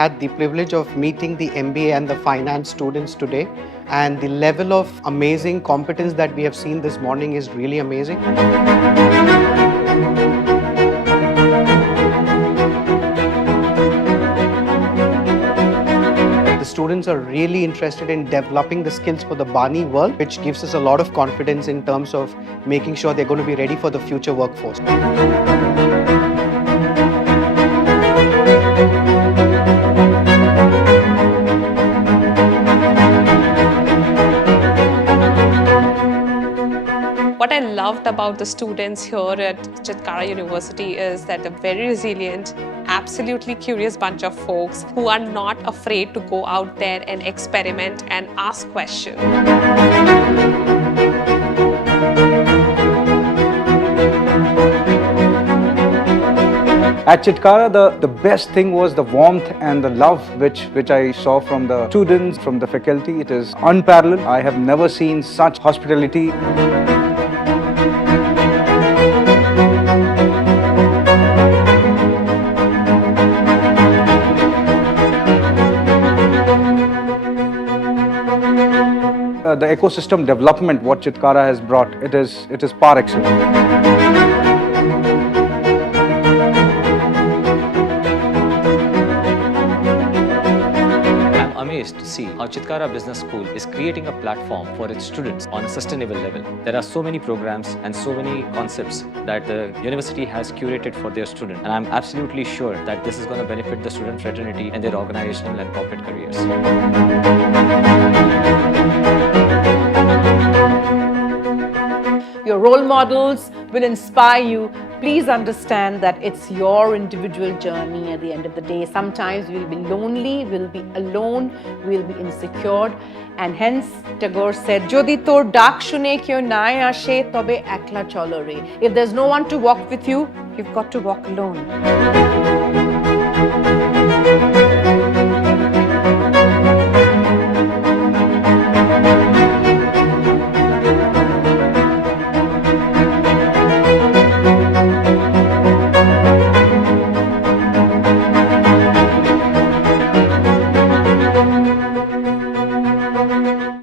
had the privilege of meeting the MBA and the finance students today, and the level of amazing competence that we have seen this morning is really amazing. The students are really interested in developing the skills for the BANI world, which gives us a lot of confidence in terms of making sure they're going to be ready for the future workforce. What I loved about the students here at Chitkara University is that they're very resilient, absolutely curious bunch of folks who are not afraid to go out there and experiment and ask questions. At Chitkara, the best thing was the warmth and the love which I saw from the students, from the faculty. It is unparalleled. I have never seen such hospitality. The ecosystem development what Chitkara has brought, it is par excellence. Amazed to see how Chitkara Business School is creating a platform for its students on a sustainable level. There are so many programs and so many concepts that the university has curated for their students, and I'm absolutely sure that this is going to benefit the student fraternity and their organizational and corporate careers. Your role models will inspire you. Please understand that it's your individual journey at the end of the day. Sometimes we'll be lonely, we'll be alone, we'll be insecure. And hence, Tagore said, Jodi tor dak shune kyo nai ashe tobe ekla cholo re. If there's no one to walk with you, you've got to walk alone.